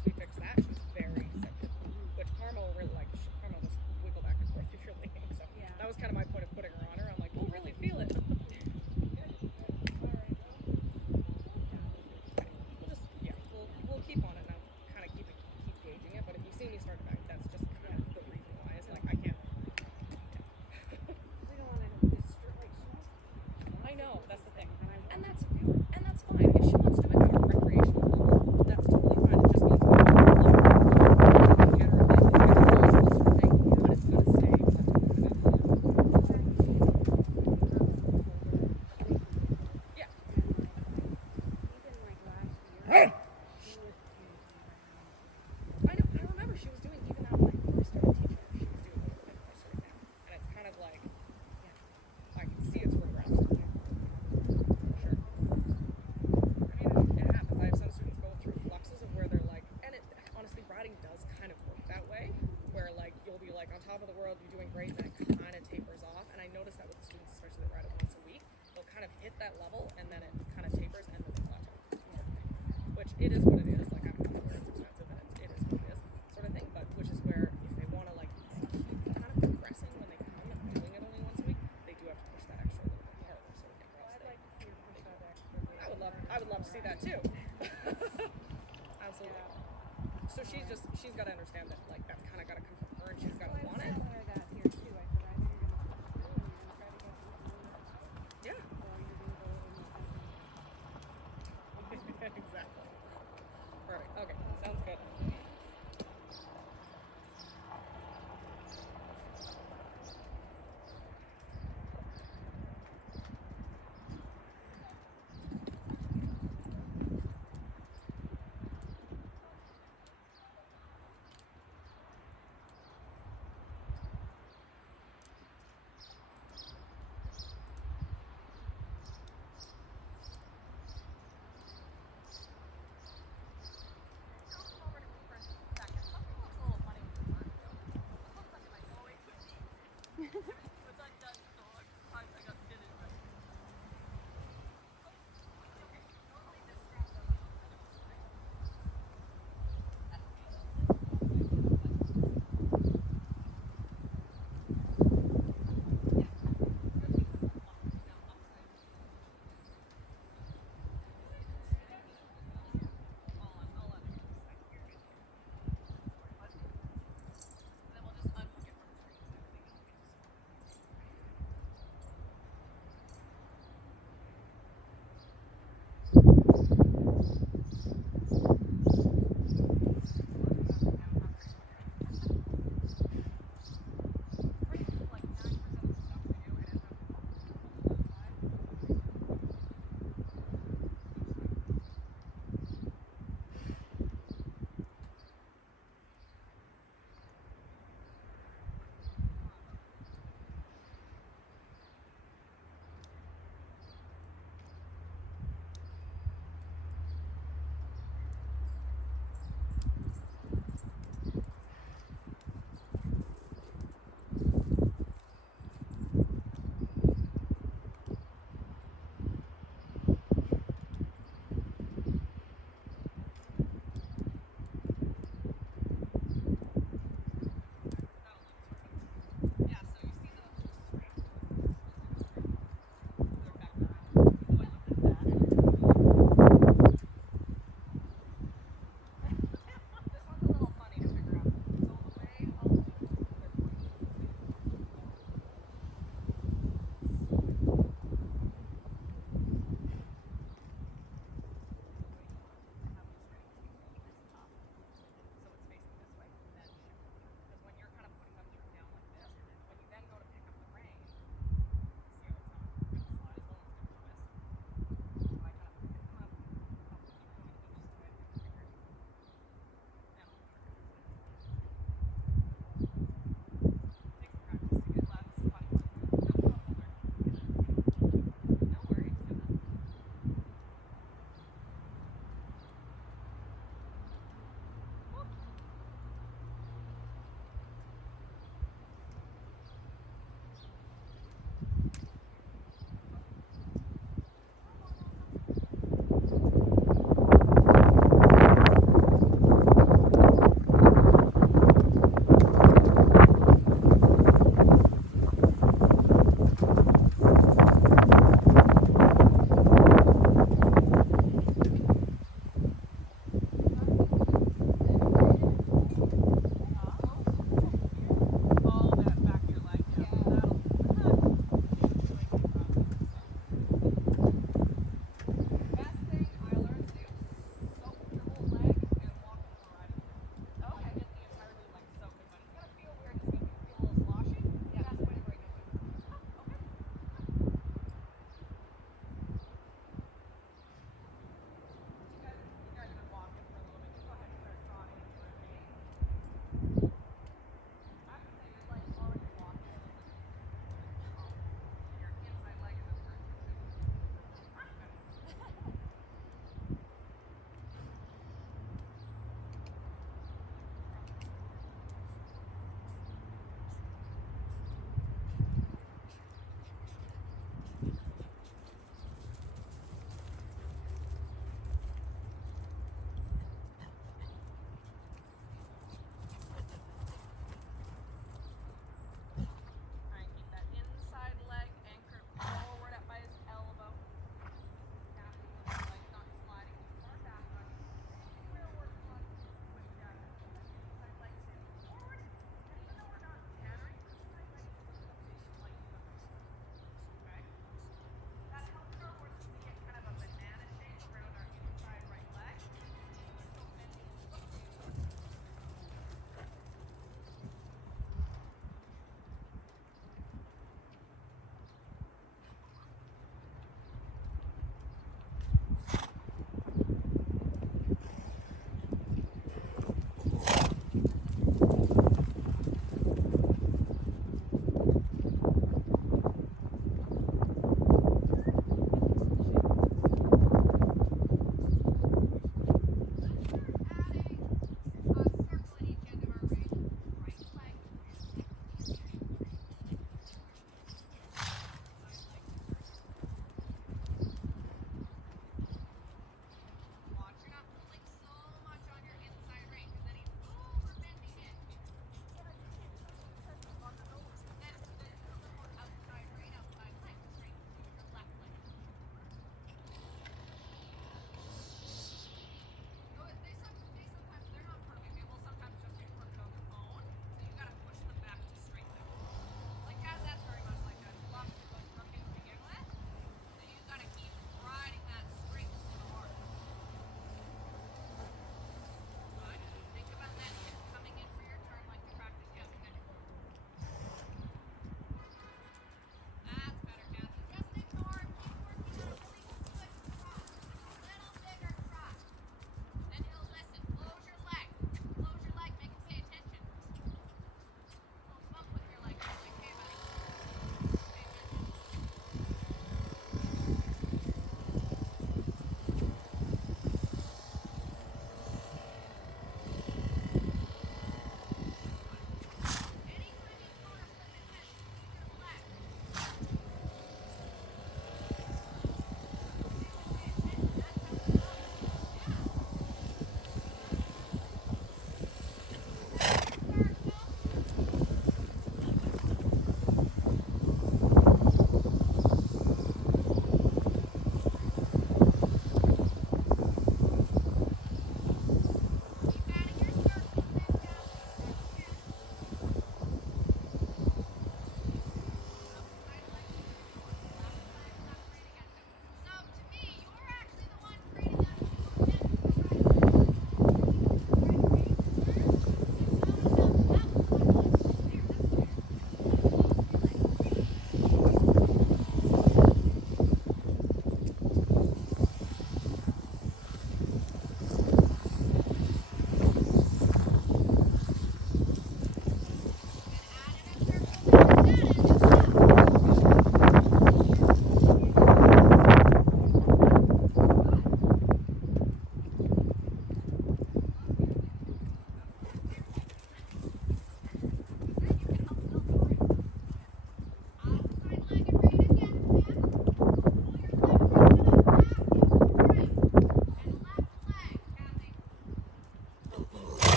as we fixed that, she was very receptive. Which Karma really like. Karma was wiggle back and forth if you're leaning. So Yeah. that was kind of my point of putting her on her. I'm like, we'll really feel it. We'll keep on it now. Kind of keep gauging it. But if you see me start to back, that's just kind of the reason why. Is like I can't. We don't want to destroy. Like she wants to keep. I know that's the thing, And I and that's fine. If she wants to do it at a recreational level, that's totally fine. It just means we have to get her a bit, sort of thing, but it's gonna stay. Yeah. even like last year, she was doing I know. I remember she was doing even that when I first started teaching her. She was doing a little bit more sort of now, and it's kind of like, yeah. I can see it's regressed. For sure. I mean, it happens. I have some students go through fluxes of where they're like, and it honestly, writing does kind of work that way, where like you'll be like on top of the world, you're doing great, and then it kind of tapers off. And I notice that with the students, especially that write it once a week, they'll kind of hit that level, and then it kind of tapers, and then they plateau, sort of thing. Which it is what it is. Like I'm aware it's expensive, and it is what it is, sort of thing. But which is where if they want to like keep kind of progressing when they come and doing it only once a week, they do have to push that extra little bit harder, sort of thing. Or else I'd they like to see her push that extra. I would love to see that too. Absolutely. Yeah. So she's got to understand that like that's kind of got to come from her, and she's got Well, to I was want it. telling her that here too. I said, I know you're gonna push through and you're gonna try to get these numbers, Yeah. or you're gonna go a little more heavy. Exactly. Perfect. Okay. Sounds good.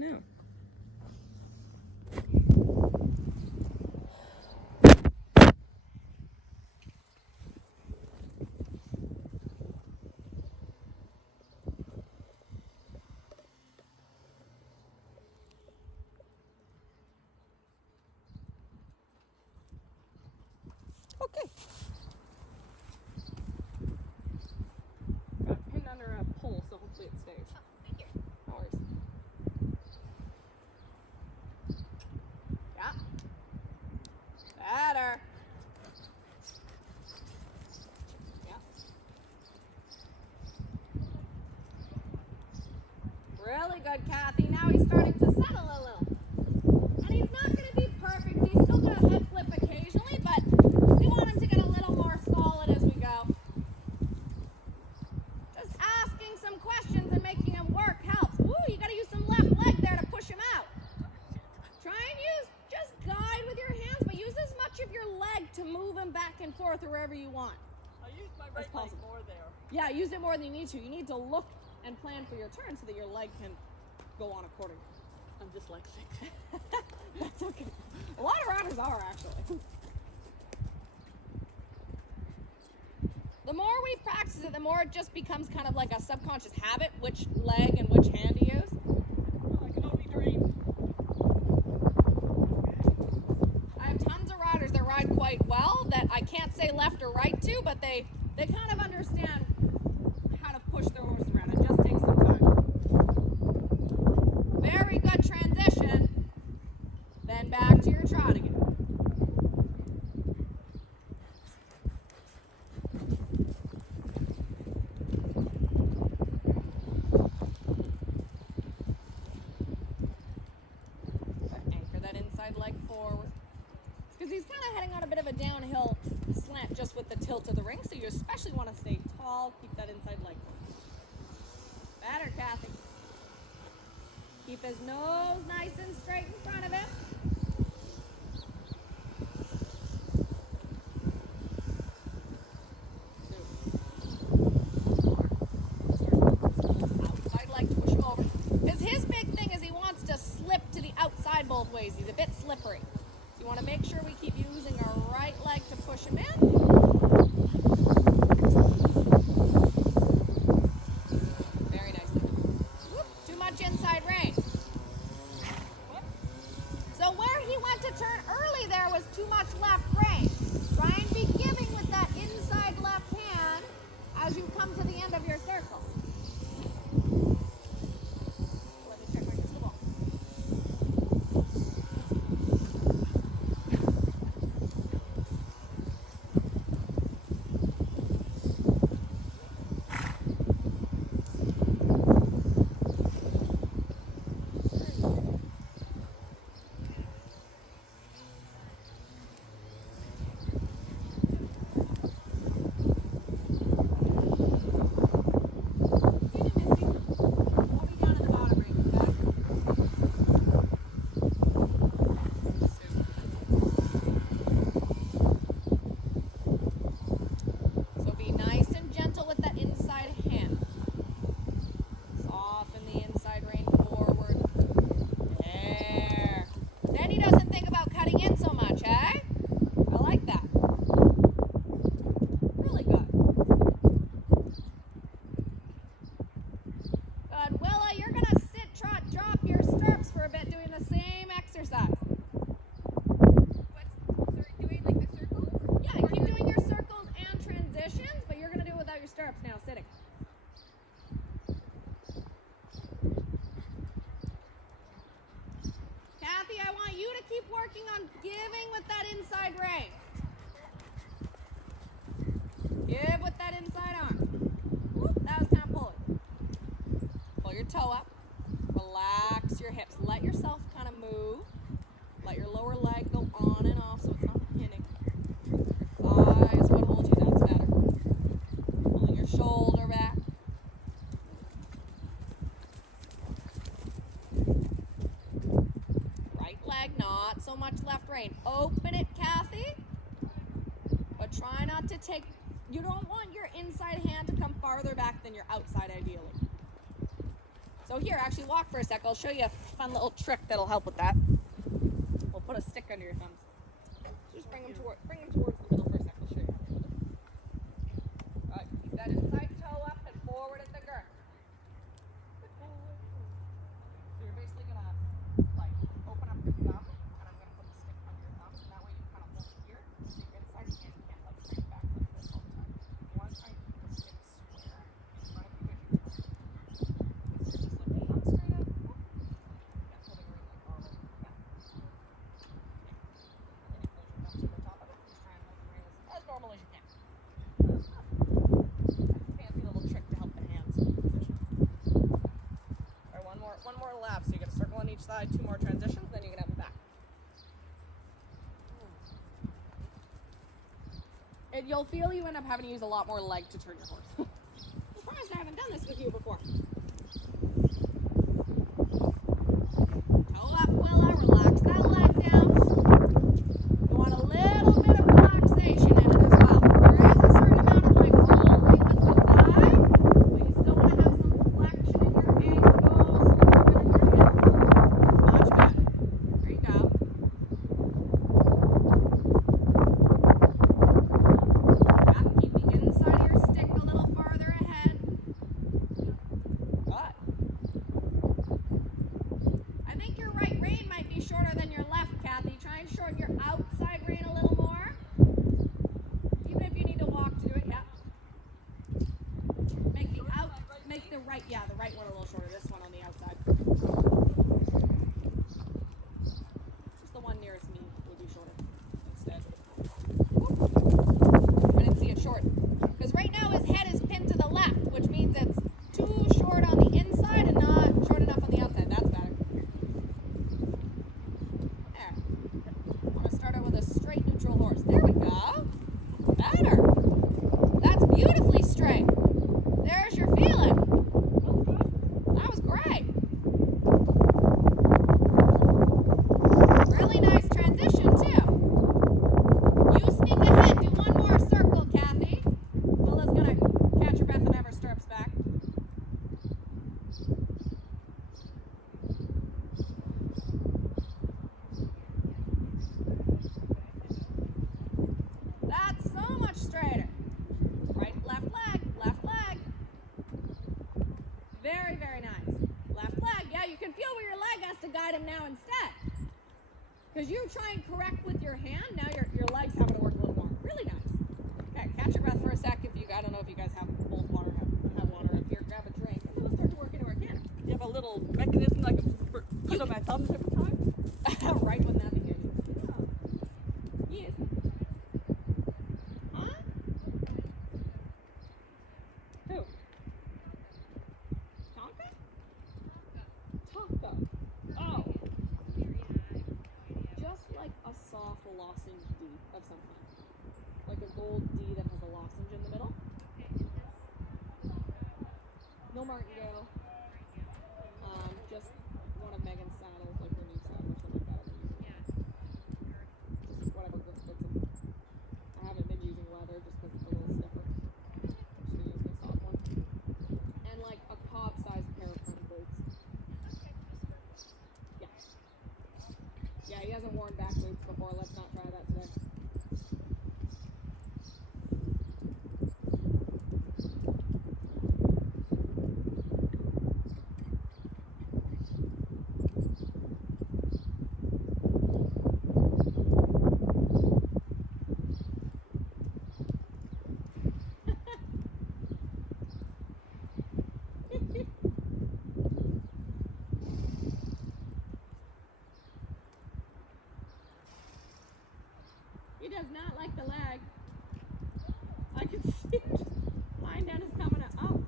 no. Okay. Got it pinned under a pole, so hopefully it stays. Oh, thank you. No worries. Yeah. Better. Yeah. Really good, Kathy. Now he's starting to settle a little. And he's not going to be perfect. He's still going to head flip occasionally, but we want him to get a little more solid as we go. Just asking some questions and making him work helps. Woo, you got to use some left leg there to push him out. Try and just guide with your hands, but use as much of your leg to move him back and forth or wherever you want. I used my right leg more there. Yeah, use it more than you need to. You need to look and plan for your turn so that your leg can go on accordingly. I'm dyslexic. That's okay. A lot of riders are, actually. The more we practice it, the more it just becomes kind of like a subconscious habit, which leg and which hand to use. Well, I can only dream. I have tons of riders that ride quite well that I can't say left or right to, but they kind of understand how to push their horse around. It just takes some time. Very good transition. Then back to your trot again. Anchor that inside leg forward. Because he's kind of heading on a bit of a downhill slant just with the tilt of the ring, so you especially want to stay tall, keep that inside leg forward. Better, Kathy. Keep his nose nice and straight in front of him. Outside leg to push him over. Because his big thing is he wants to slip to the outside both ways. He's a bit slippery. So you want to make sure we keep using our right leg to push him in. Very nicely. Whoop, too much inside rein. So where he went to turn early there was too much left rein. Try and be giving with that inside left hand as you come to the end of your circle. Let me check my crystal ball. So be nice and gentle with that inside hand. Soften the inside rein forward. There. Then he doesn't think about cutting in so much, eh? I like that. Really good. Good. Willa, you're going to sit, trot, drop your stirrups for a bit doing the same exercise. Doing like the circles? Yeah, keep doing your circles and transitions, but you're going to do it without your stirrups now, sitting. Kathy, I want you to keep working on giving with that inside rein. Give with that inside arm. Whoop, that was kind of pulling. Pull your toe up. Relax your hips. Let yourself kind of move. Let your lower leg go on and off so it's not pinning. Your thighs would hold you. That's better. Pulling your shoulder back. Right leg, not so much left rein. Open it, Kathy. But try not to take, you don't want your inside hand to come farther back than your outside ideally. So here, actually walk for a sec. I'll show you a fun little trick that'll help with that. We'll put a stick under your thumbs. Just bring them towards the middle for a sec. I'll show you. Alright, keep that inside toe up and forward at the girth. Good boy. So you're basically gonna like open up your thumb, and I'm gonna put the stick under your thumb, and that way you kind of hold it here. So your inside hand can't like crank back like this all the time. You want to try and keep the stick square in front of you as you press. So just lift your thumb straight up. Yeah, holding it like all the way. Yeah. And then you close your thumb to the top of it. Just try and hold your wrist as normal as you can. Fancy little trick to help the hands. Alright, one more lap. So you get a circle on each side, 2 more transitions, then you can have them back. And you'll feel you end up having to use a lot more leg to turn your horse. I'm surprised I haven't done this with you before. Toe up, Willa. Relax that leg down. You want a little bit of relaxation in it as well. There is a certain amount of like rolling with the thigh, but you still want to have some flexion in your ankles, a little bit in your hip. Much better. There you go. Yeah, keep the inside of your stick a little farther ahead. What? I think your right rein might be shorter than your left, Kathy. Try and shorten your outside rein a little more. Even if you need to walk to do it, yeah. Make the right one a little shorter. This one on the outside. Just the one nearest me will be shorter instead. I didn't see it short. Because right now his head is pinned to the left, which means it's too short on the inside and not short enough on the outside. That's better. There. I want to start out with a straight neutral horse. There we go. Better. That's beautifully straight. There's your feeling. That was great. Really nice transition too. You sneak ahead. Do one more circle, Kathy. Willa's gonna catch her breath and have her stirrups back. That's so much straighter. Right, left leg, left leg. Very, very nice. Left leg, yeah, you can feel where your leg has to guide him now instead. Because you try and correct with your hand, now your leg's having to work a little more. Really nice. Okay, catch your breath for a sec. I don't know if you guys have both water, have water up here. Grab a drink, and we'll start to work into our canter. You have a little mechanism I can put on my thumbs every time? Right when that begins. Yes. Huh? Who? Tonka? Tonka. Oh. Just like a soft lozenge D of some kind. Like a gold D that has a lozenge in the middle. No martingale. Just one of Megan's saddles, like her new saddle or something like that. Just whatever grip fits them. I haven't been using leather just because it's a little stiffer. I'm just gonna use my soft one. And like a cob-sized pair of front boots. Yeah. Yeah, he hasn't worn back boots before. Let's not try that today. He does not like the leg. I can see it. Line down is coming up. Oh.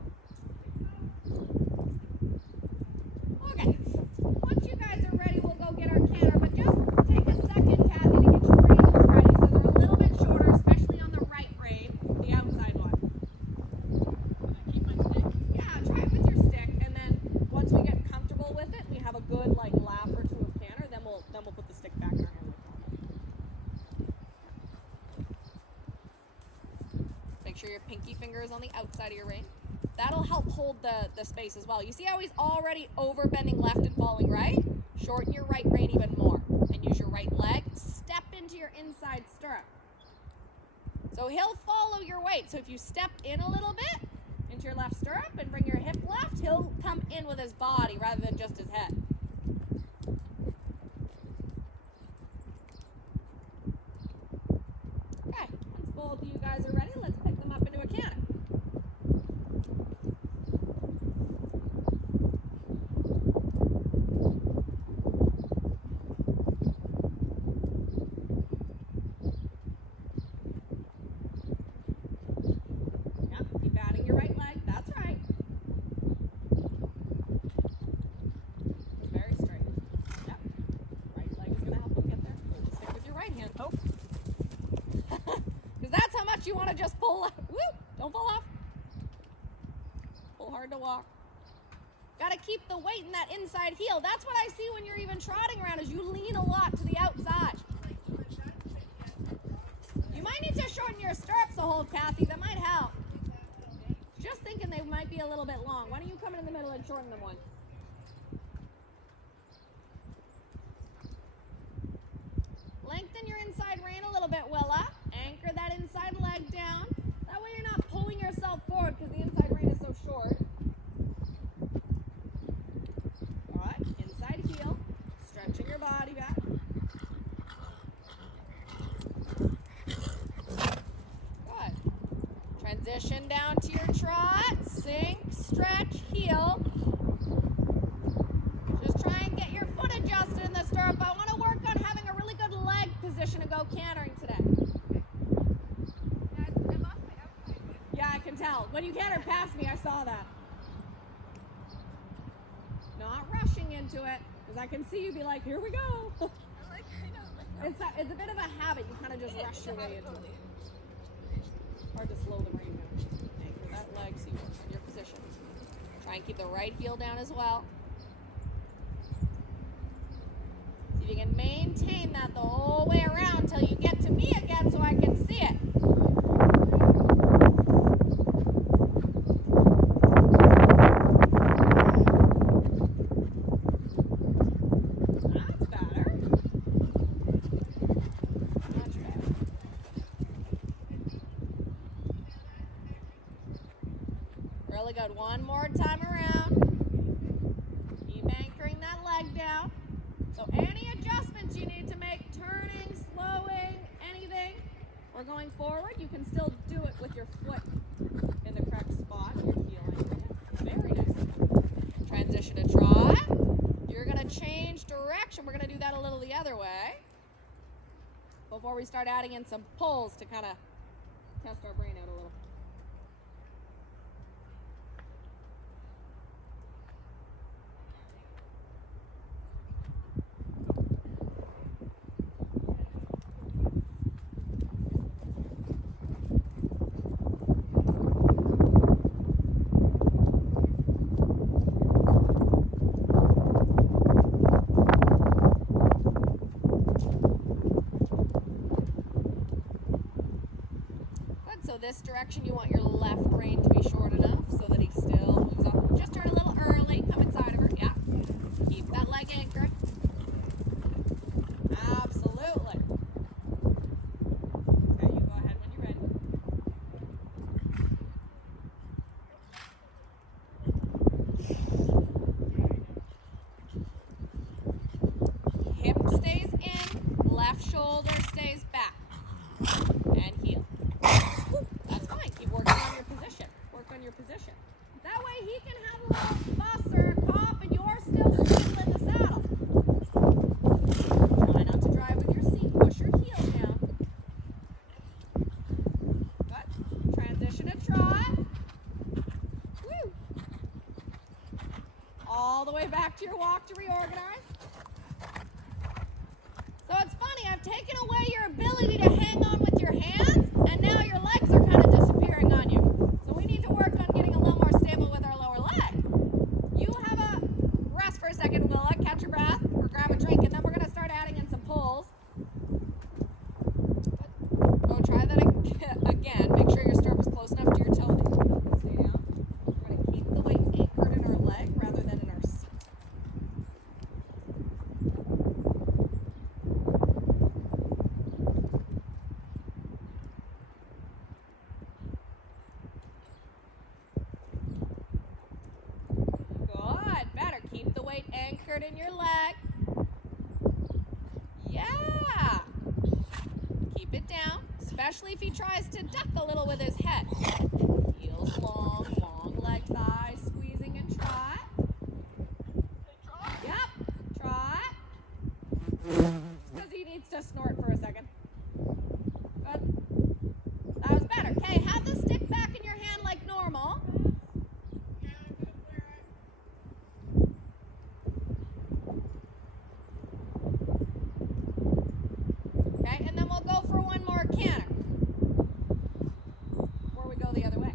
Okay. Once you guys are ready, we'll go get our canter. But just take a second, Kathy, to get your reins ready so they're a little bit shorter, especially on the right rein, the outside one. Keep my stick. Yeah, try it with your stick, and then once we get comfortable with it, we have a good like lap or two of canter, then we'll put the stick back in our hand like normal. Make sure your pinky finger is on the outside of your rein. That'll help hold the space as well. You see how he's already over bending left and falling right? Shorten your right rein even more. And use your right leg. Step into your inside stirrup. So he'll follow your weight. So if you step in a little bit into your left stirrup and bring your hip left, he'll come in with his body rather than just his head. Okay, once both of you guys are ready, let's pick them up into a canter. Yep, keep batting your right leg. That's right. Very straight. Yep. Right leg is going to help him get there. Stick with your right hand. Oh. Because that's how much you want to just pull up. Woo! Don't fall off. Pull hard to walk. Got to keep the weight in that inside heel. That's what I see when you're even trotting around is you lean a lot to the outside. You might need to shorten your stirrups a hold, Kathy. That might help. Just thinking they might be a little bit long. Why don't you come in the middle and shorten them one? Lengthen your inside rein a little bit, Willa. Anchor that inside leg down. That way you're not pulling yourself forward because the inside rein is so short. All right, inside heel. Stretching your body back. Good. Transition down to your trot. Sink, stretch, heel. Just try and get your foot adjusted in the stirrup. I want to work on having a really good leg position to go cantering today. Yeah, I can tell. When you canter past me, I saw that. Not rushing into it, because I can see you be like, here we go. It's a bit of a habit. You kind of just rush your way into it. Hard to slow the rein down. Anchor that leg so you work on your position. Try and keep the right heel down as well. See if you can maintain that the whole way around until you get to me again so I can see it. That's better. Much better. Really good. One more time around. Keep anchoring that leg down. So any adjustments you need to make, turning, slowing, anything, or going forward, you can still do it with your foot in the correct spot. Your heel anchored. Very nice. Transition to trot. You're going to change direction. We're going to do that a little the other way before we start adding in some pulls to kind of test our brain out a little. So this direction, you want your left rein to be short enough so that he still moves up. Just turn a little early, come inside of her. Yeah. Keep that leg anchored. Absolutely. Okay, you go ahead when you're ready. Hip stays in, left shoulder stays back. And heel. That's fine. Keep working on your position. Work on your position. That way he can have a little fuss or a cough and you're still stable in the saddle. Try not to drive with your seat. Push your heel down. Good. Transition to trot. Woo. All the way back to your walk to reorganize. So it's funny, I've taken away your ability to hang on with your hands, and now your legs are kind of disappearing on you. So we need to work on getting a little more stable with our lower leg. You have a rest for a second, Willa, catch your breath, or grab a drink, and then we're going to start adding in some pulls. Go try that again. Make sure your stirrup is close enough to your toe. Stay down. We're Shorten your leg. Yeah. Keep it down, especially if he tries to duck a little with his head. Heels long, long leg thighs, squeezing and trot. Yep, trot. Because he needs to snort for a second. Good. That was better. Okay, have the stick back in your hand like normal. Okay, and then we'll go for one more canter. Before we go the other way.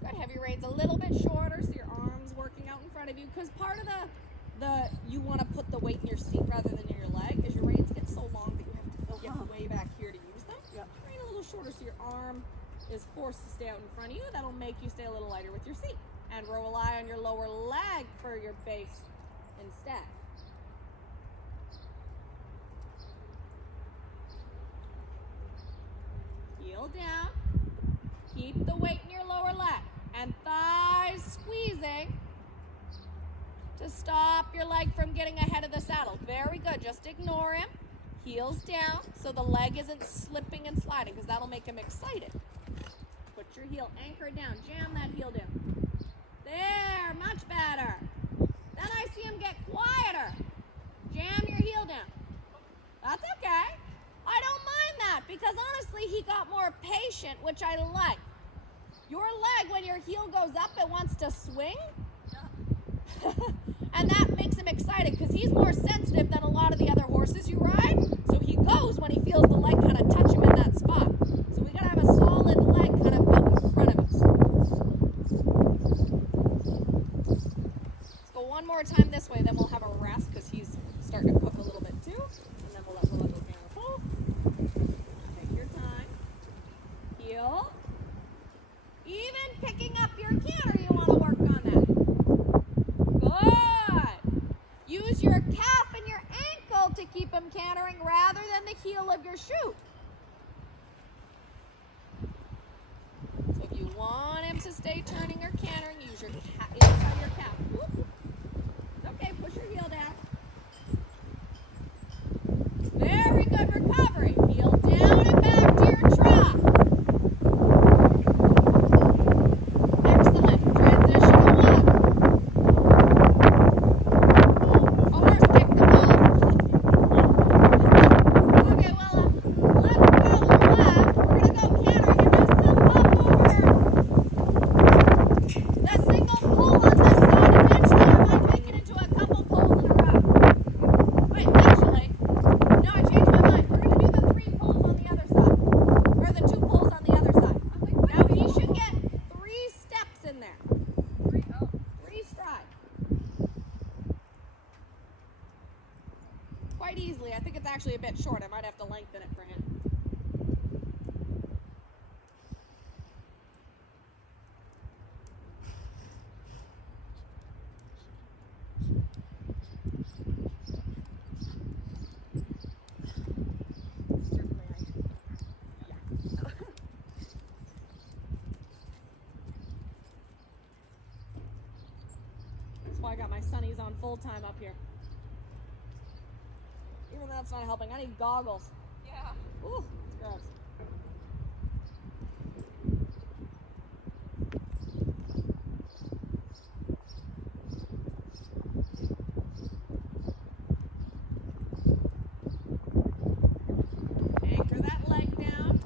Good, have your reins a little bit shorter so your arms working out in front of you. Because part of the you want to put the weight in your seat rather than in your leg is your reins get so long that you have to get way back here to use them. Yep. Rein a little shorter so your arm is forced to stay out in front of you. That'll make you stay a little lighter with your seat. And rely on your lower leg for your base instead. Heel down. Keep the weight in your lower leg. And thighs squeezing to stop your leg from getting ahead of the saddle. Very good. Just ignore him. Heels down so the leg isn't slipping and sliding because that'll make him excited. Put your heel anchored down. Jam that heel down. There. Much better. Then I see him get quieter. Jam your heel down. That's okay. I don't mind that because honestly he got more patient, which I like. Your leg, when your heel goes up, it wants to swing. And that makes him excited because he's more sensitive than a lot of the other horses you ride. So he goes when he feels the leg kind of touch him in that spot. So we gotta have a solid leg kind of up in front of us. Let's go one more time this way, then we'll have a rest because he's starting to cook a little bit too. And then we'll let go canter pull. Take your time. Heel. Even picking up your canter, you want to work on that. Good. Use your calf and your ankle to keep him cantering rather than the heel of your shoe. So if you want him to stay turning or cantering, use your inside your calf. Whoop. Okay, push your heel down. Very good recovery. Heel down and back to your trot. Excellent. Transitional walk. Horse kick the ball. Okay, well, let's go left. We're going to go canter. You just come up over the single pull on this side. Eventually, I might make it into a couple pulls in a row. Wait, actually, no, I changed my mind. We're going to do the 3 pulls on the other side. Or the 2 pulls on the other side. Now, he should get 3 steps in there. 3 strides. Quite easily. I think it's actually a bit short. I might have to lengthen it for him. That's why I got my sunnies on full time up here. Even that's not helping. I need goggles. Yeah. Ooh, it's gross. Anchor that leg down.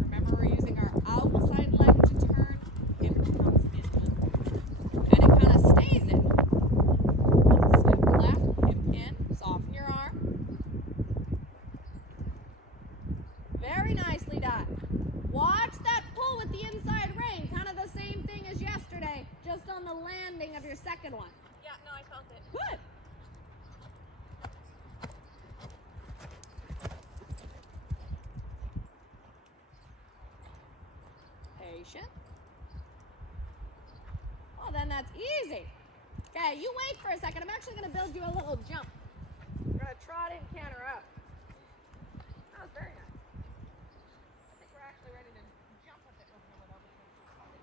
Remember, we're using our outside leg to turn. Hip comes in. And it kind of stays in. Step left, hip in. Soften your arm. Very nicely done. Watch that pull with the inside rein. Kind of the same thing as yesterday, just on the landing of your second one. Yeah, no, I felt it. Good. Patient. Oh, then that's easy. Okay, you wait for a second. I'm actually going to build you a little jump. We're going to trot in, canter up. That was very nice. I think we're actually ready to jump a bit with him without being too excited.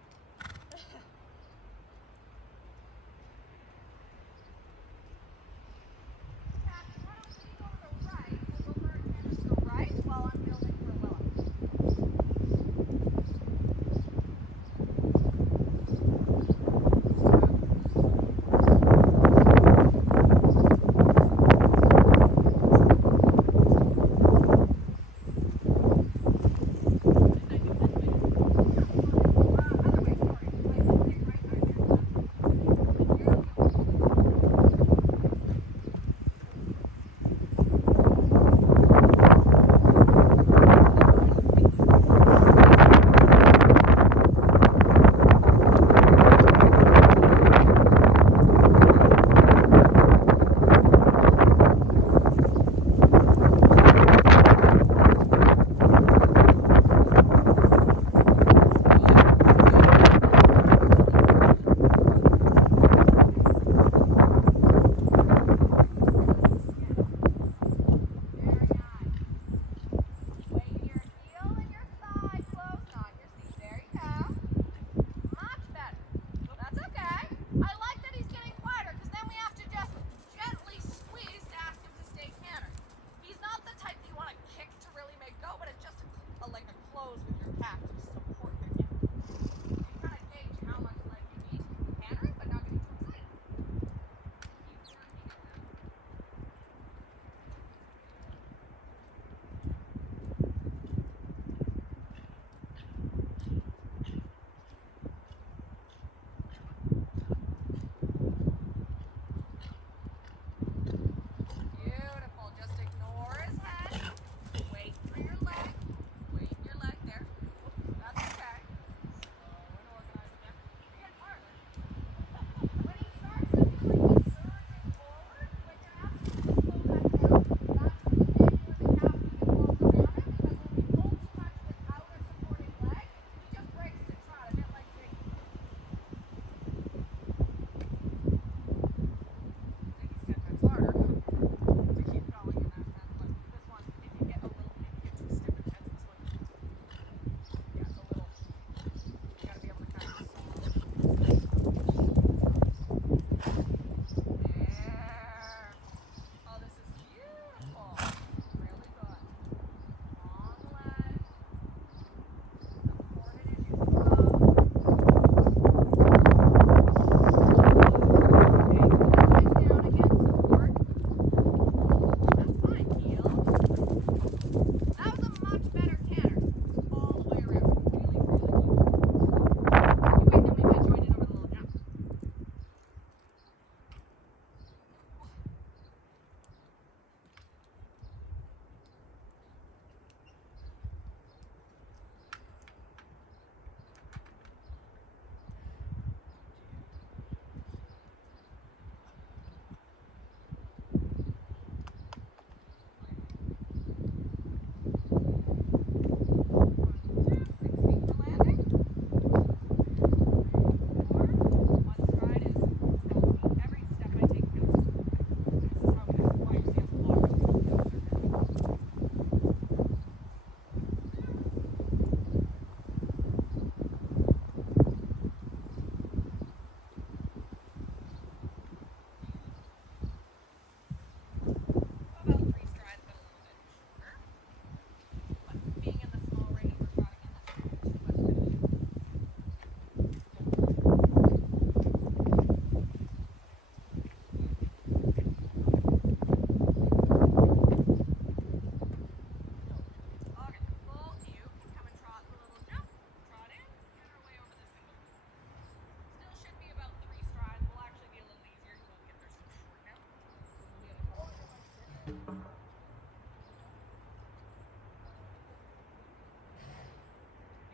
You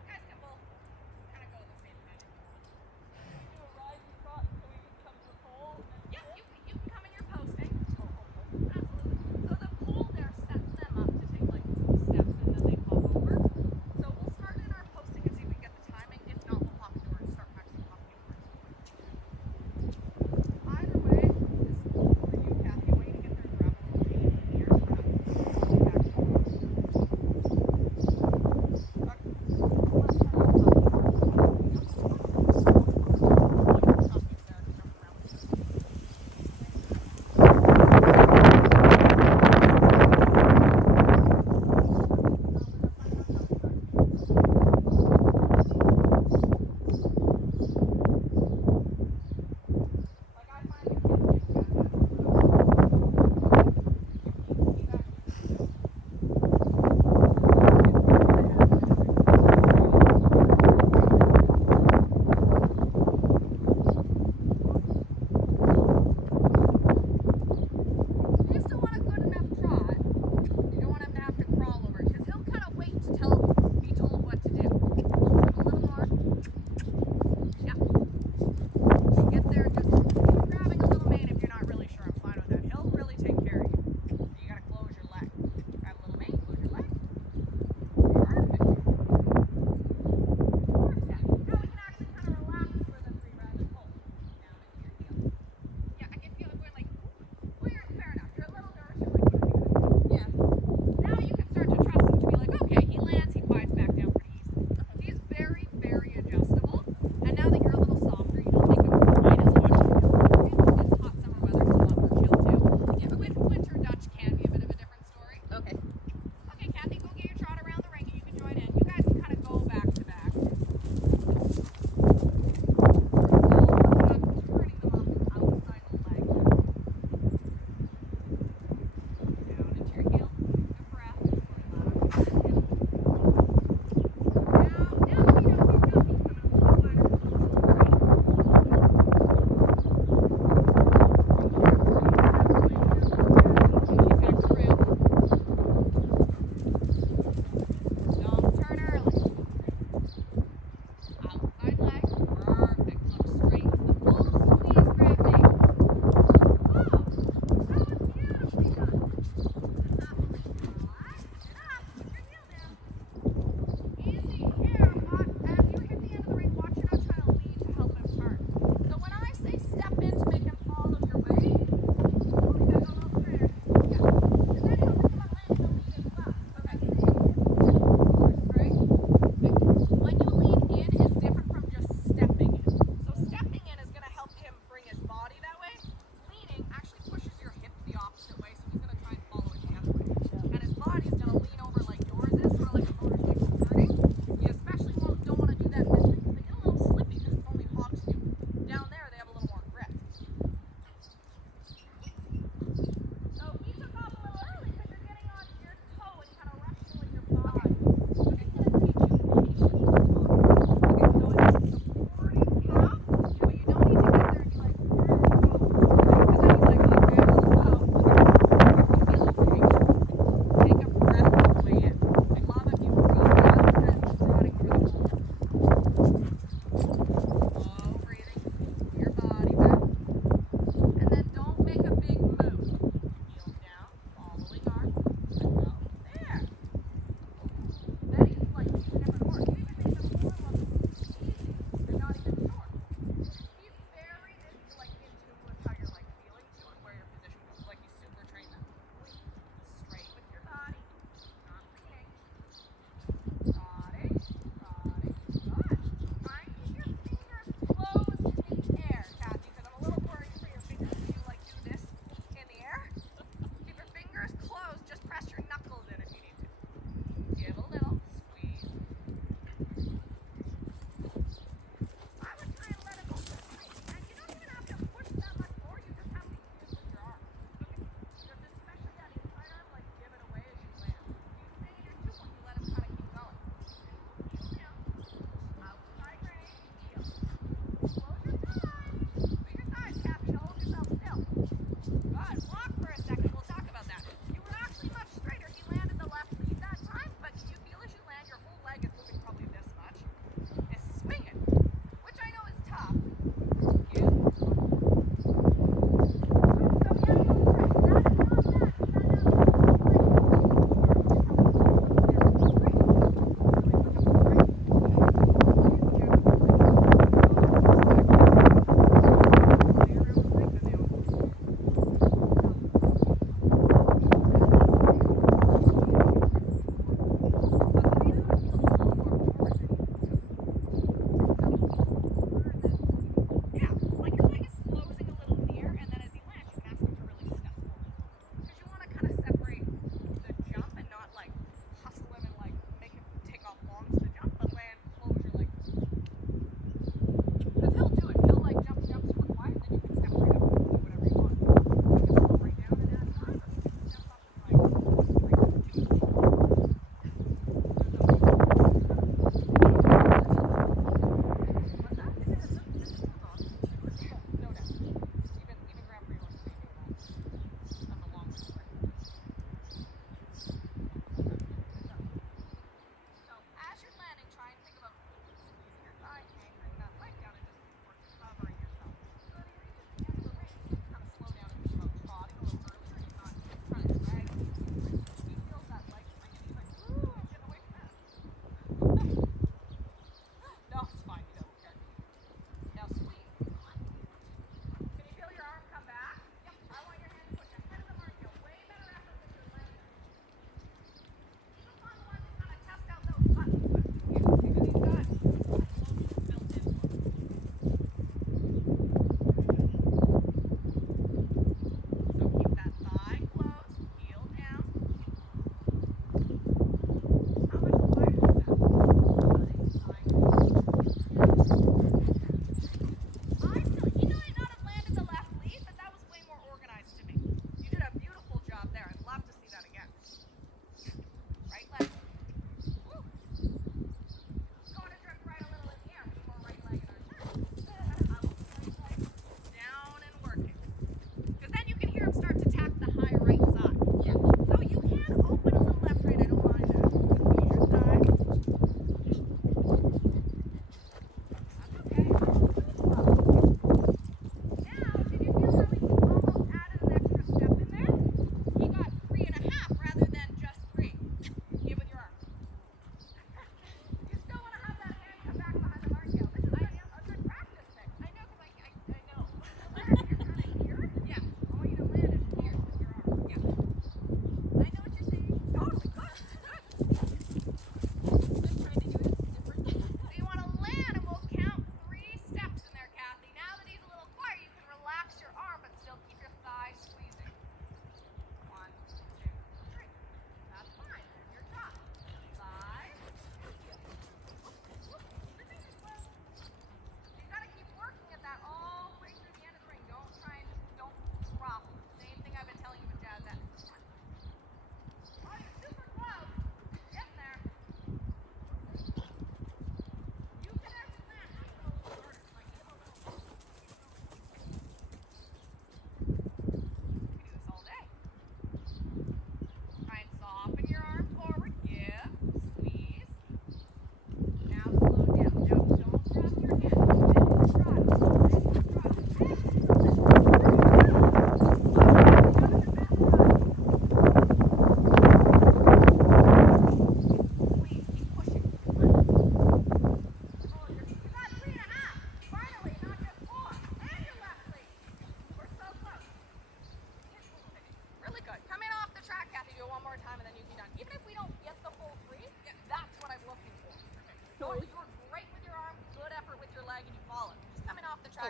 guys can both kind of go at the same time. Do a rising trot so we can come to the pole. Yeah, you can come in your posting. Absolutely. So the pole there sets them up to take like 2 steps and then they hop over. So we'll start in our posting and see if we can get the timing. If not, we'll hop into it and start practicing hopping over. Either way, this is for you, Kathy. I want you to get there and grab a little chain in here.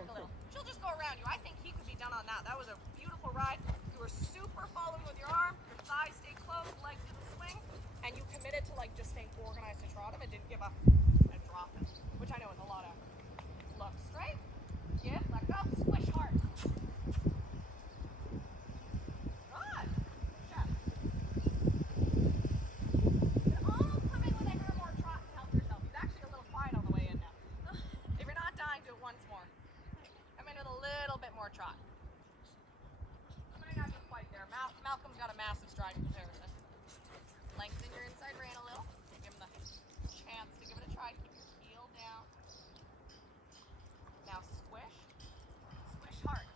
back a little. She'll just go around you. I think he could be done on that. That was a beautiful ride. You were super following with your arm. Your thighs stayed close, legs didn't swing, and you committed to like just staying organized to trot him and didn't give up and drop him, which I know is a lot of look straight. Yeah, let go, squish hard. Good. Yeah. You can almost come in with a hair more trot to help yourself. He's actually a little quiet on the way in now. If you're not dying, do it once more. Come in with a little bit more trot. You might not be quite there. Malcolm's got a massive stride in comparison. Lengthen your inside rein a little. Give him the chance to give it a try. Keep your heel down. Now squish. Squish hard.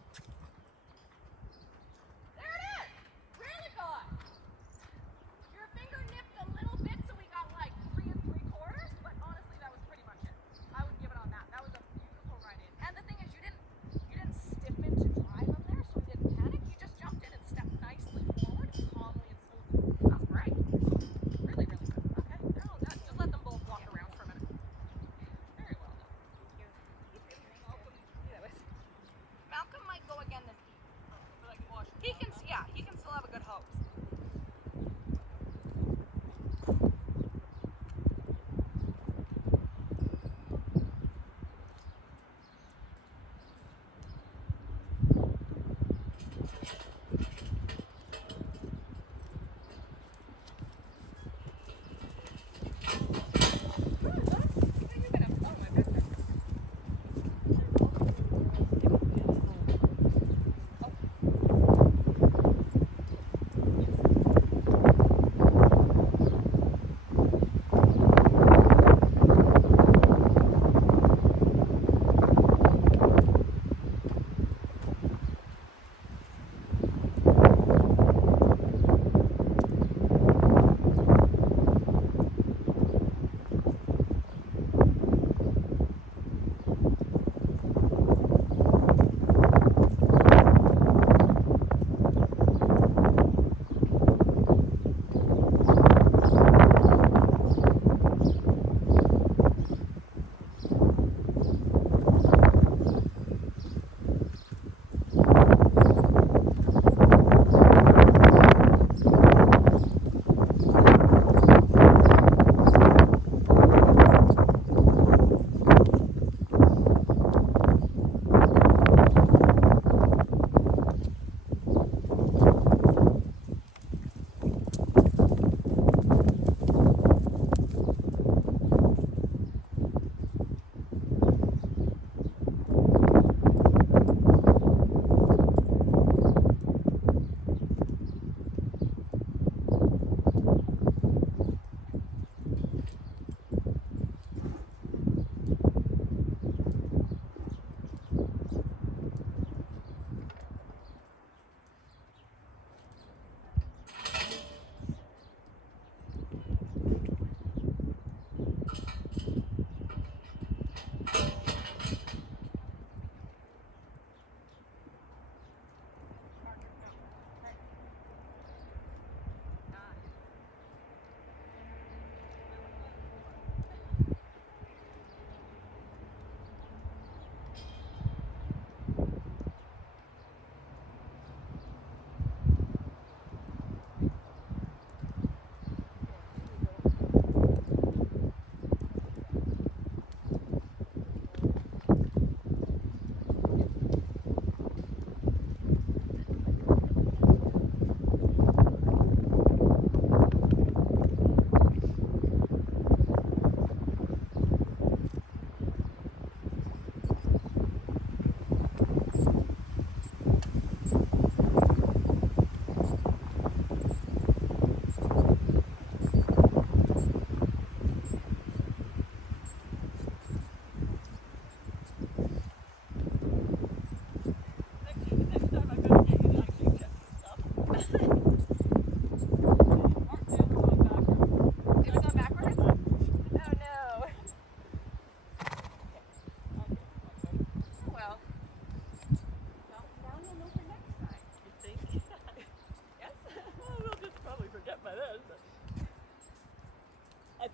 There it is! Really good! Your finger nipped a little bit, so we got like 3 3/4, but honestly that was pretty much it. I would give it on that. That was a beautiful ride in. And the thing is, you didn't stiffen to drive him there, so he didn't panic. You just jumped in and stepped nicely forward, calmly and smoothly. That's great. Really, really good. Okay, they're all done. Just let them both walk around for a minute. Very well done. Malcolm might go again this week. But I can watch him. He can still have a good hose.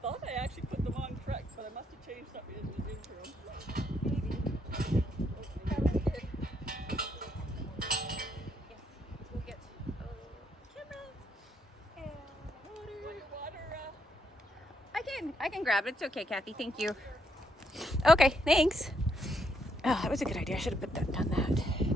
thought I actually put them on correct, but I must have changed something in the interim. can grab it. It's okay, Kathy. Thank you. Okay, thanks. Oh, that was a good idea. I should have done that.